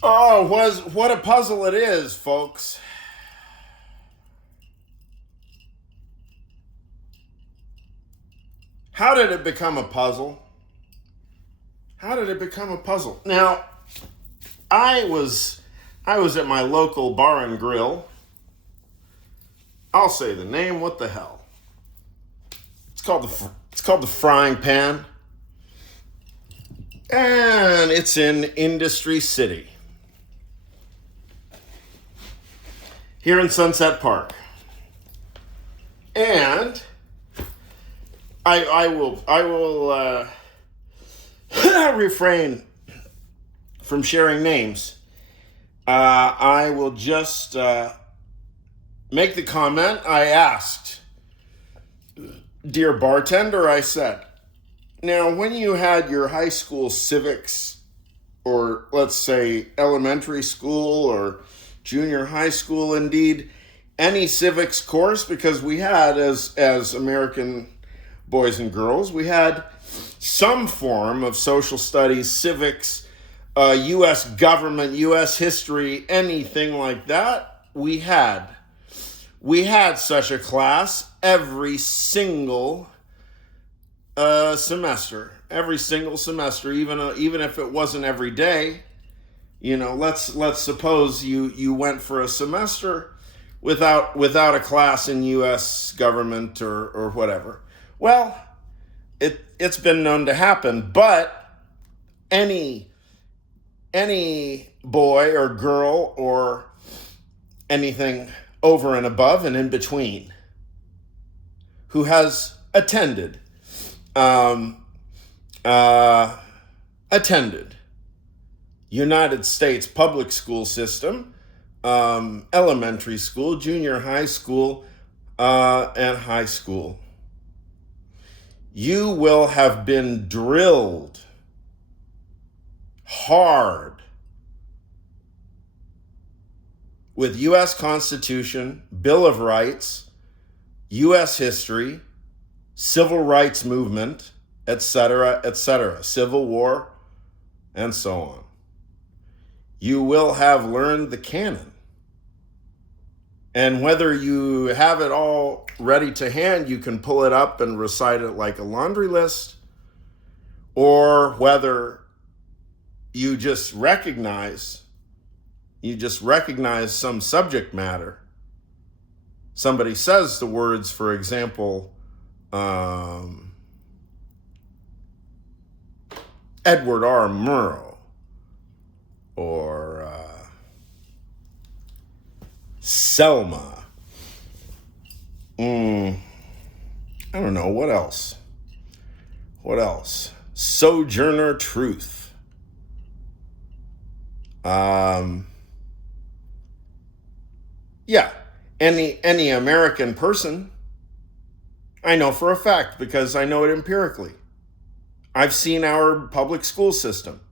Oh, what a puzzle it is, folks. How did it become a puzzle? How did it become a puzzle? Now, I was at my local bar and grill. I'll say the name. What the hell? It's called the Frying Pan, and it's in Industry City here in Sunset Park. And I will refrain from sharing names. I will just make the comment. I asked, dear bartender, I said, now when you had your high school civics, or let's say elementary school or junior high school, indeed, any civics course, because we had, as American boys and girls, we had some form of social studies, civics, U.S. government, U.S. history, anything like that. We had such a class every single semester. Every single semester, even if it wasn't every day. You know, let's suppose you went for a semester without a class in U.S. government or whatever. Well, it's been known to happen, but any boy or girl or anything over and above and in between who has attended United States public school system, elementary school, junior high school, and high school, you will have been drilled hard with U.S. Constitution, Bill of Rights, U.S. history, civil rights movement, etc., Civil War, and so on. You will have learned the canon. And whether you have it all ready to hand, you can pull it up and recite it like a laundry list, or whether you just recognize some subject matter. Somebody says the words, for example, Edward R. Murrow, or Selma. I don't know, what else? Sojourner Truth. Yeah, any American person, I know for a fact because I know it empirically. I've seen our public school system.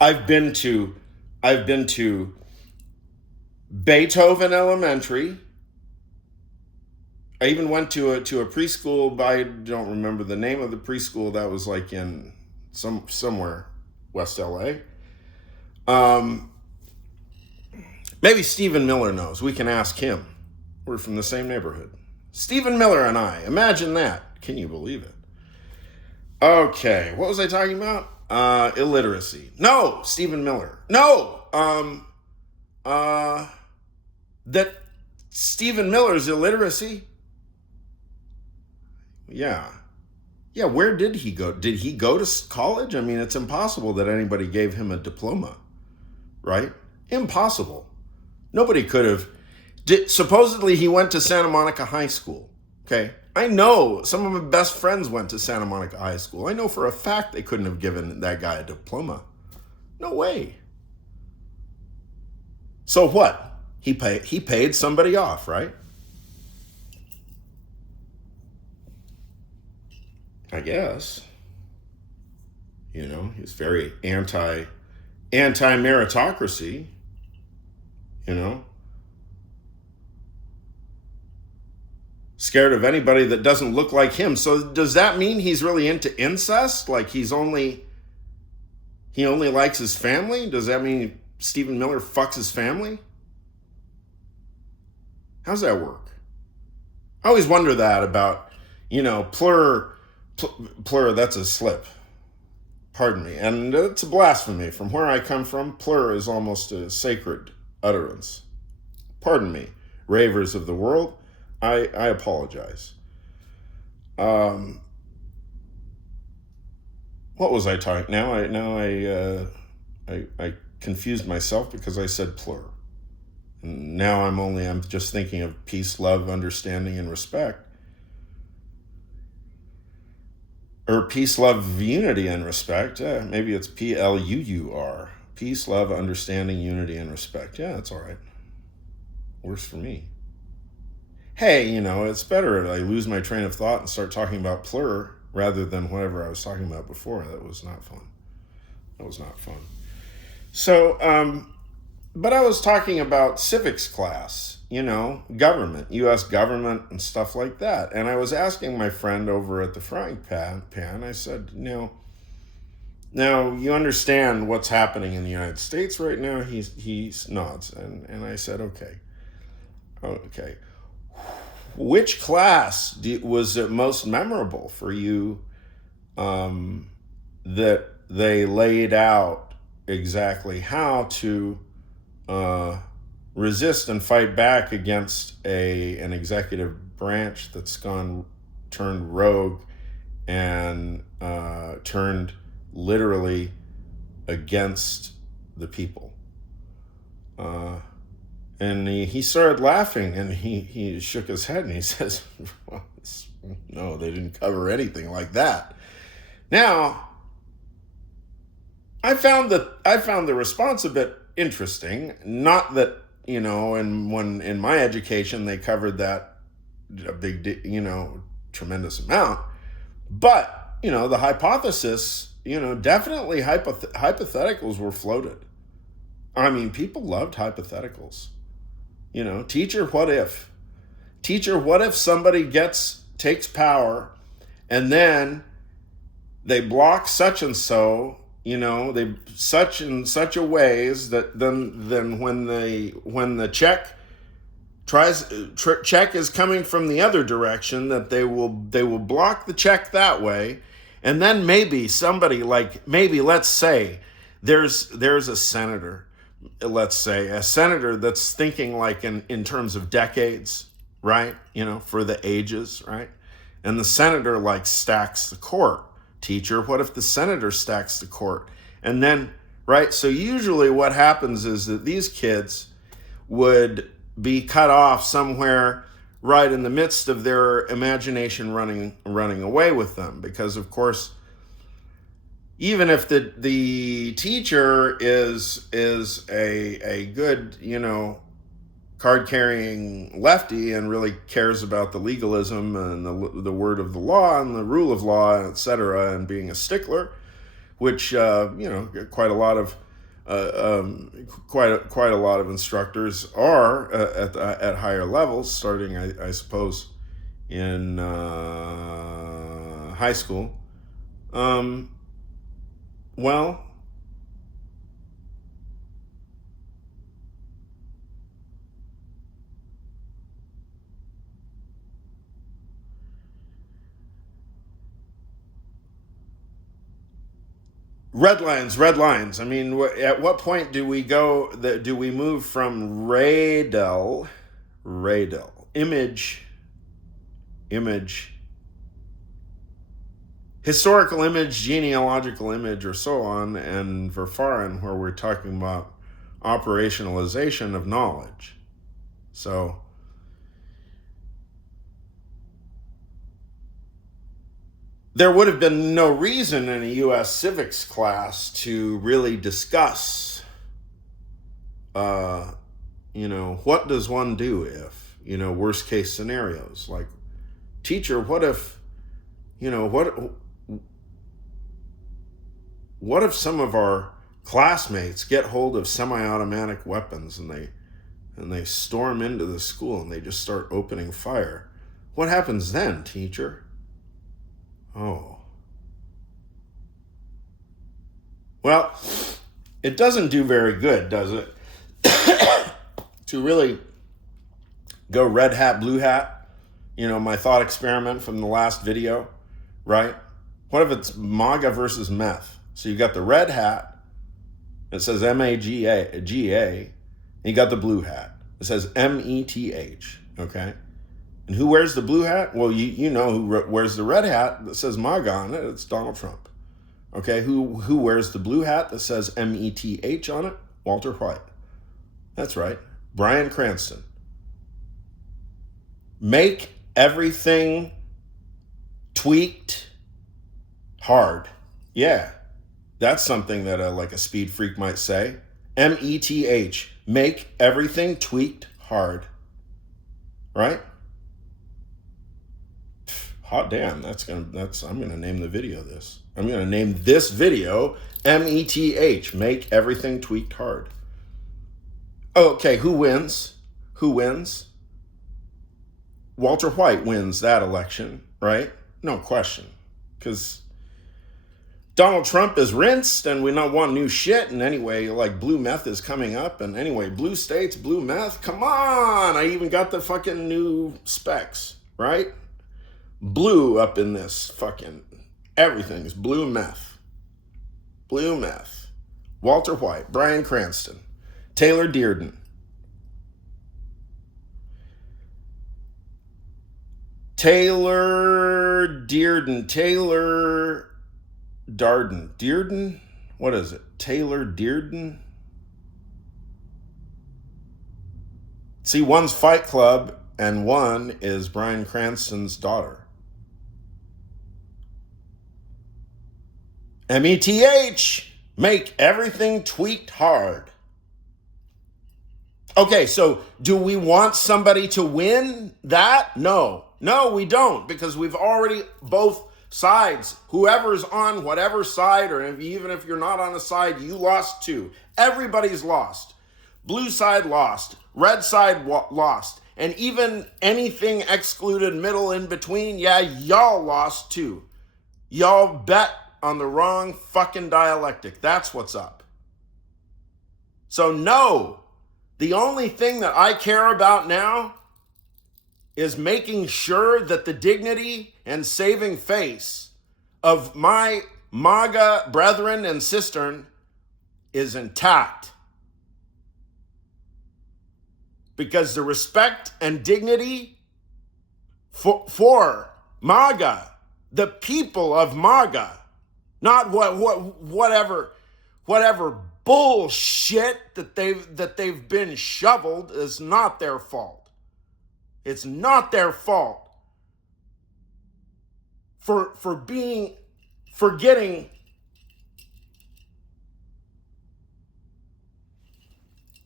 I've been to Beethoven Elementary. I even went to a preschool, but I don't remember the name of the preschool. That was like in somewhere West LA. Maybe Stephen Miller knows. We can ask him. We're from the same neighborhood. Stephen Miller and I. Imagine that. Can you believe it? Okay, what was I talking about? Illiteracy. No, Stephen Miller. No, that Stephen Miller's illiteracy. Yeah, where did he go? Did he go to college? I mean, it's impossible that anybody gave him a diploma, right? Impossible. Nobody could have. Supposedly he went to Santa Monica High School. Okay, I know some of my best friends went to Santa Monica High School. I know for a fact they couldn't have given that guy a diploma. No way. So what? He paid somebody off, right? I guess. You know, he's very anti-meritocracy, you know. Scared of anybody that doesn't look like him. So does that mean he's really into incest? Like he only likes his family? Does that mean Stephen Miller fucks his family? How's that work? I always wonder that about, plur, that's a slip. Pardon me. And it's a blasphemy. From where I come from, plur is almost a sacred utterance. Pardon me, ravers of the world. I apologize. What was I talking? Now I confused myself because I said plur. Now I'm just thinking of peace, love, understanding, and respect. Or peace, love, unity, and respect. Maybe it's PLUUR. Peace, love, understanding, unity, and respect. Yeah, that's all right. Works for me. Hey, it's better if I lose my train of thought and start talking about plur rather than whatever I was talking about before. That was not fun. So, but I was talking about civics class, government, U.S. government and stuff like that. And I was asking my friend over at the frying pan, I said, now you understand what's happening in the United States right now? He nods. And I said, okay. Which class was it most memorable for you that they laid out exactly how to resist and fight back against an executive branch that's turned rogue and turned literally against the people? And he started laughing, and he shook his head, and he says, well, no, they didn't cover anything like that. Now, I found the response a bit interesting. Not that, in my education, they covered that a big, tremendous amount. But, the hypothesis, definitely hypotheticals were floated. I mean, people loved hypotheticals. Teacher, what if? Teacher, what if somebody takes power and then they block such and so, they such and such a ways that then when the check check is coming from the other direction, that they will block the check that way. And then maybe somebody let's say there's a senator, let's say a senator that's thinking in terms of decades, right? For the ages, right? And the senator stacks the court. Teacher, what if the senator stacks the court? And then, right? So usually what happens is that these kids would be cut off somewhere right in the midst of their imagination running away with them. Because of course, even if the teacher is a good, card-carrying lefty and really cares about the legalism and the word of the law and the rule of law, et cetera, and being a stickler, which quite a lot of instructors are at higher levels, starting I suppose in high school. Well, red lines. I mean, at what point do we move from radel, image, historical image, genealogical image, or so on, and verfahren, where we're talking about operationalization of knowledge. So, there would have been no reason in a U.S. civics class to really discuss, what does one do if, worst case scenarios. Like, teacher, what if, what if some of our classmates get hold of semi-automatic weapons and they storm into the school and they just start opening fire? What happens then, teacher? Oh. Well, it doesn't do very good, does it? To really go red hat, blue hat, my thought experiment from the last video, right? What if it's MAGA versus meth? So you got the red hat, it says MAGA, and you got the blue hat, it says METH, okay? And who wears the blue hat? Well, you know who wears the red hat that says MAGA on it. It's Donald Trump. Okay, who wears the blue hat that says METH on it? Walter White. That's right. Bryan Cranston. Make everything tweaked hard. Yeah, that's something that like a speed freak might say. METH. Make everything tweaked hard. Right? Hot damn, I'm gonna name the video this. I'm gonna name this video METH, make everything tweaked hard. Okay, who wins? Who wins? Walter White wins that election, right? No question. Because Donald Trump is rinsed and we not want new shit. And anyway, like blue meth is coming up. And anyway, blue states, blue meth. Come on. I even got the fucking new specs, right? Blue up in this fucking, everything's blue meth. Blue meth. Walter White, Bryan Cranston, Taylor Dearden. Taylor Darden. What is it? Taylor Dearden? See, one's Fight Club and one is Bryan Cranston's daughter. METH, make everything tweaked hard. Okay, so do we want somebody to win that? No, we don't, because we've already both sides, whoever's on whatever side, or even if you're not on a side, you lost too. Everybody's lost. Blue side lost, red side lost, and even anything excluded middle in between, yeah, y'all lost too. Y'all bet on the wrong fucking dialectic. That's what's up. So no, the only thing that I care about now is making sure that the dignity and saving face of my MAGA brethren and sistern is intact. Because the respect and dignity for MAGA, the people of MAGA, not whatever bullshit that they've been shoveled, is not their fault. It's not their fault for getting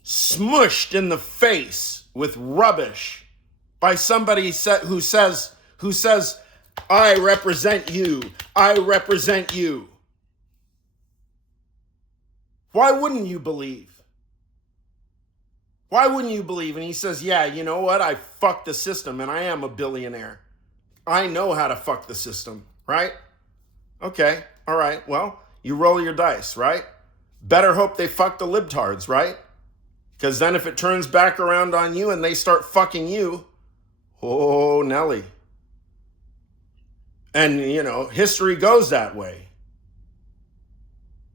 smushed in the face with rubbish by somebody who says, I represent you. I represent you. Why wouldn't you believe? Why wouldn't you believe? And he says, yeah, you know what? I fucked the system and I am a billionaire. I know how to fuck the system, right? Okay, all right. Well, you roll your dice, right? Better hope they fuck the libtards, right? Because then if it turns back around on you and they start fucking you, oh, Nelly. And, history goes that way.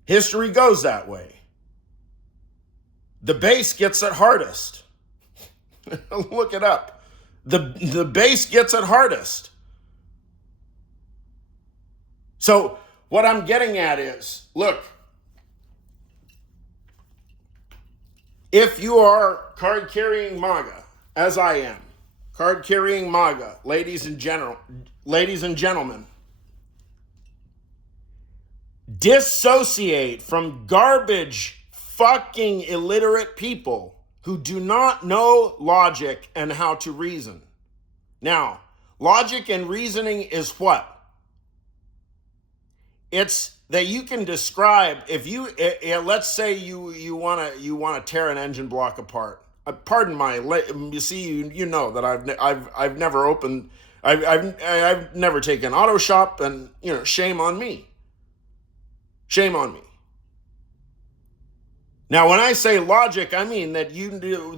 History goes that way. The base gets it hardest. Look it up. The base gets it hardest. So what I'm getting at is, look, if you are card-carrying MAGA, as I am, card-carrying MAGA, ladies and gentlemen, dissociate from garbage fucking illiterate people who do not know logic and how to reason. Now, logic and reasoning is what? It's that you can describe, if you, let's say you want to tear an engine block apart. Pardon my, you see, you know that I've never opened, I've never taken auto shop, and shame on me. Shame on me. Now, when I say logic, I mean that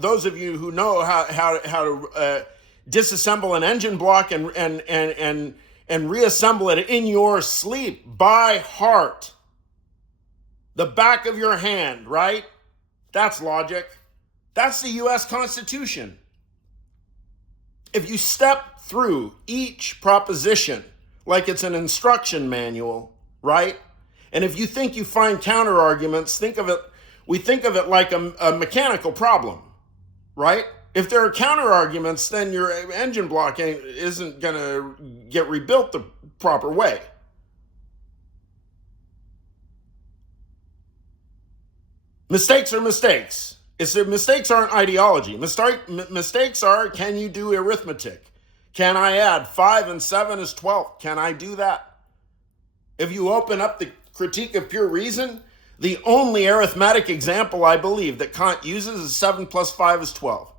those of you who know how to disassemble an engine block and reassemble it in your sleep by heart, the back of your hand, right? That's logic. That's the U.S. Constitution. If you step through each proposition like it's an instruction manual, right? And if you think you find counter arguments, we think of it like a mechanical problem, right? If there are counter arguments, then your engine block isn't going to get rebuilt the proper way. Mistakes are mistakes. Mistakes aren't ideology. Mistakes are, can you do arithmetic? Can I add 5 and 7 is 12? Can I do that? If you open up the Critique of Pure Reason, the only arithmetic example I believe that Kant uses is 7 plus 5 is 12.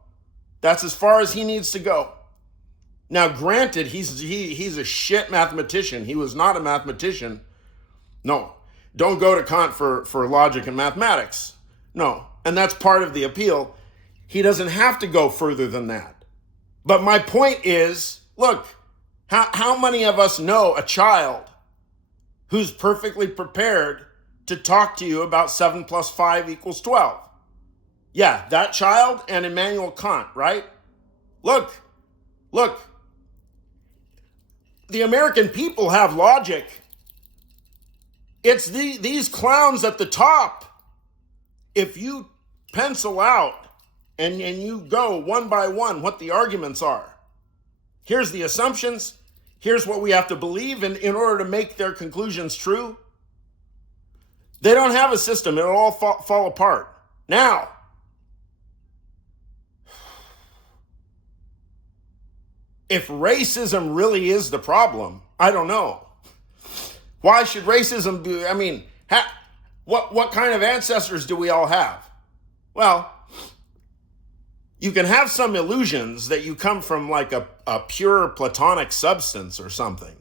That's as far as he needs to go. Now, granted, he's a shit mathematician. He was not a mathematician. No, don't go to Kant for logic and mathematics. No, and that's part of the appeal. He doesn't have to go further than that. But my point is, look, how many of us know a child who's perfectly prepared to talk to you about 7 plus 5 equals 12? Yeah, that child and Immanuel Kant, right? Look. The American people have logic. It's these clowns at the top. If you pencil out and you go one by one what the arguments are, here's the assumptions, here's what we have to believe in order to make their conclusions true. They don't have a system. It'll all fall apart. Now, if racism really is the problem, I don't know. Why should racism be? I mean, what kind of ancestors do we all have? Well, you can have some illusions that you come from like a pure platonic substance or something,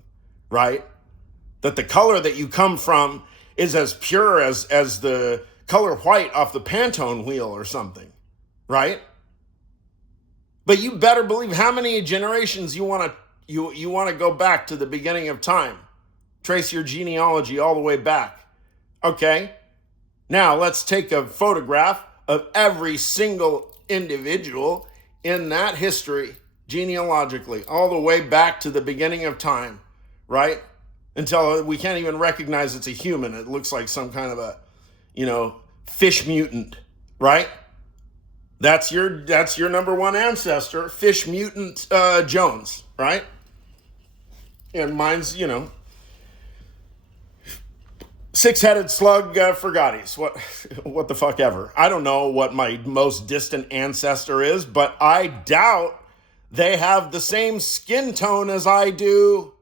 right? That the color that you come from is as pure as the color white off the Pantone wheel or something, right? But you better believe how many generations you want to go back to the beginning of time. Trace your genealogy all the way back. Okay? Now let's take a photograph of every single individual in that history genealogically, all the way back to the beginning of time, right? Until we can't even recognize it's a human. It looks like some kind of a, fish mutant, right? That's your number one ancestor, fish mutant Jones, right? And mine's, six-headed slug Forgattis. What the fuck ever. I don't know what my most distant ancestor is, but I doubt they have the same skin tone as I do.